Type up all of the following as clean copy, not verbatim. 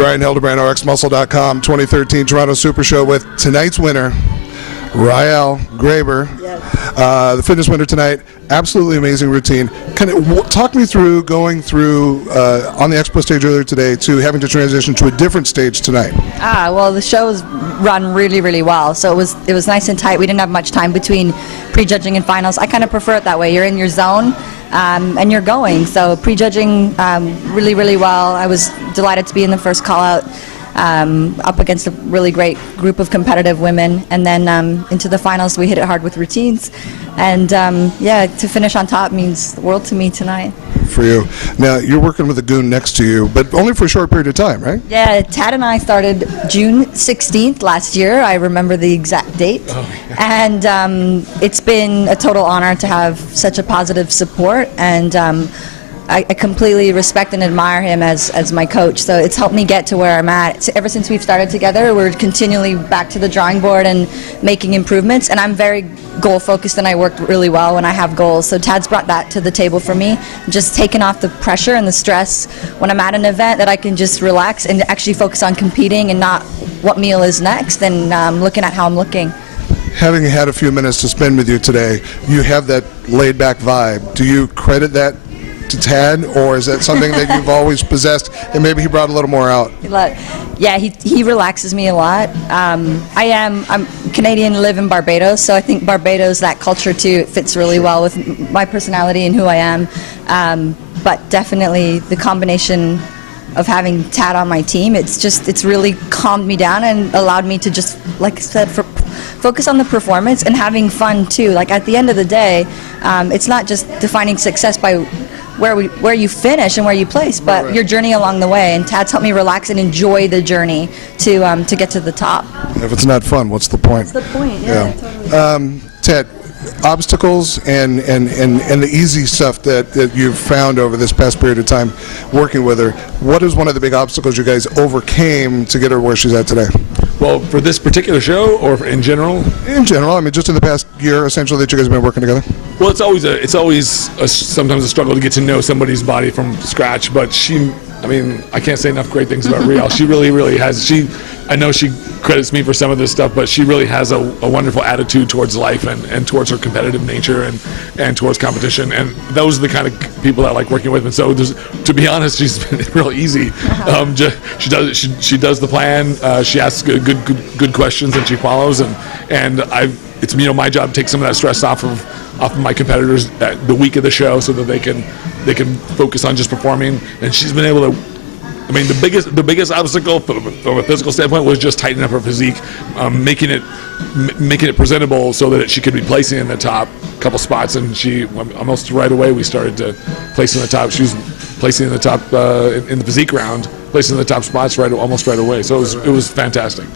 Bryan Hildebrand, RxMuscle.com, 2013 Toronto SuperShow with tonight's winner, Ryall Graber, Yes. the fitness winner tonight. Absolutely amazing routine. Talk me through going through on the Expo stage earlier today to having to transition to a different stage tonight. Well, the show was run really, really well, so it was nice and tight. We didn't have much time between prejudging and finals. I kind of prefer it that way. You're in your zone. And you're going. So prejudging really, really well. I was delighted to be in the first call out up against a really great group of competitive women. And then into the finals, we hit it hard with routines. And to finish on top means the world to me tonight. For you. Now, you're working with a goon next to you, but only for a short period of time, right? Yeah, Tad and I started June 16th last year. I remember the exact date. Oh, yeah. And it's been a total honor to have such a positive support. And I completely respect and admire him as my coach. So it's helped me get to where I'm at. Ever since we've started together, we're continually back to the drawing board and making improvements. And I'm very goal focused, and I work really well when I have goals. So Tad's brought that to the table for me, just taking off the pressure and the stress when I'm at an event, that I can just relax and actually focus on competing and not what meal is next, and looking at how I'm looking. Having had a few minutes to spend with you today, you have that laid back vibe. Do you credit that to Tad, or is that something that you've always possessed and maybe he brought a little more out? Yeah, he relaxes me a lot. I'm Canadian, live in Barbados, so I think Barbados, that culture too, it fits really well with my personality and who I am. But definitely the combination of having Tad on my team, it's really calmed me down and allowed me to just, like I said, focus on the performance and having fun too. Like at the end of the day, it's not just defining success by where you finish and where you place, but your journey along the way. And Tad's helped me relax and enjoy the journey to get to the top. If it's not fun, what's the point? What's the point? Yeah. Totally. Tad, obstacles and the easy stuff that you've found over this past period of time working with her, what is one of the big obstacles you guys overcame to get her where she's at today? Well, for this particular show, or in general? In general, I mean, just in the past year, essentially, that you guys have been working together. Well, it's always sometimes a struggle to get to know somebody's body from scratch. But I can't say enough great things about Ryall. She really has. I know she credits me for some of this stuff, but she really has a wonderful attitude towards life and towards her competitive nature and towards competition. And those are the kind of people that I like working with. And so, to be honest, she's been real easy. She does the plan. She asks good questions, and she follows. And it's my job to take some of that stress off of my competitors at the week of the show, so that they can focus on just performing. And she's been able to. I mean, the biggest obstacle from a physical standpoint was just tightening up her physique, making it presentable so that she could be placing in the top couple spots. And she almost right away we started to place in the top. She was placing in the top in the physique round, placing in the top spots almost right away. So it was fantastic.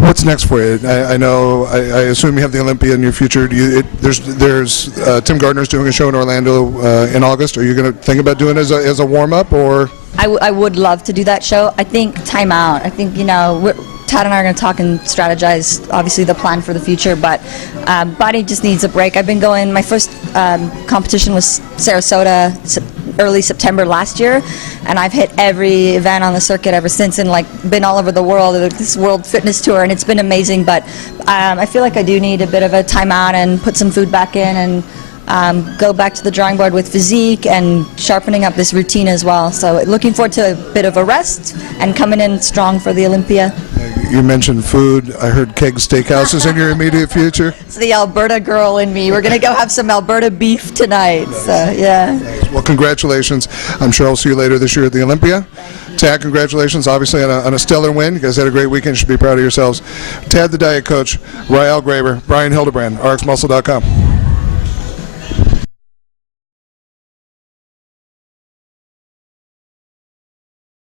What's next for you? I know. I assume you have the Olympia in your future. There's Tim Gardner's doing a show in Orlando in August. Are you going to think about doing it as a warm up, or? I would love to do that show. I think time out. I think Tad and I are going to talk and strategize, obviously, the plan for the future, but body just needs a break. I've been going. My first competition was Sarasota, early September last year, and I've hit every event on the circuit ever since, and been all over the world, this World Fitness Tour, and it's been amazing. But I feel like I do need a bit of a timeout and put some food back in and go back to the drawing board with physique and sharpening up this routine as well. So looking forward to a bit of a rest and coming in strong for the Olympia. You mentioned food. I heard Keg Steakhouse is in your immediate future. It's the Alberta girl in me. We're going to go have some Alberta beef tonight. Nice. So, yeah. Nice. Well, congratulations. I'm sure I'll see you later this year at the Olympia. Tad, congratulations, obviously, on a stellar win. You guys had a great weekend. You should be proud of yourselves. Tad, the Diet Coach, Ryall Graber, Bryan Hildebrand, RxMuscle.com.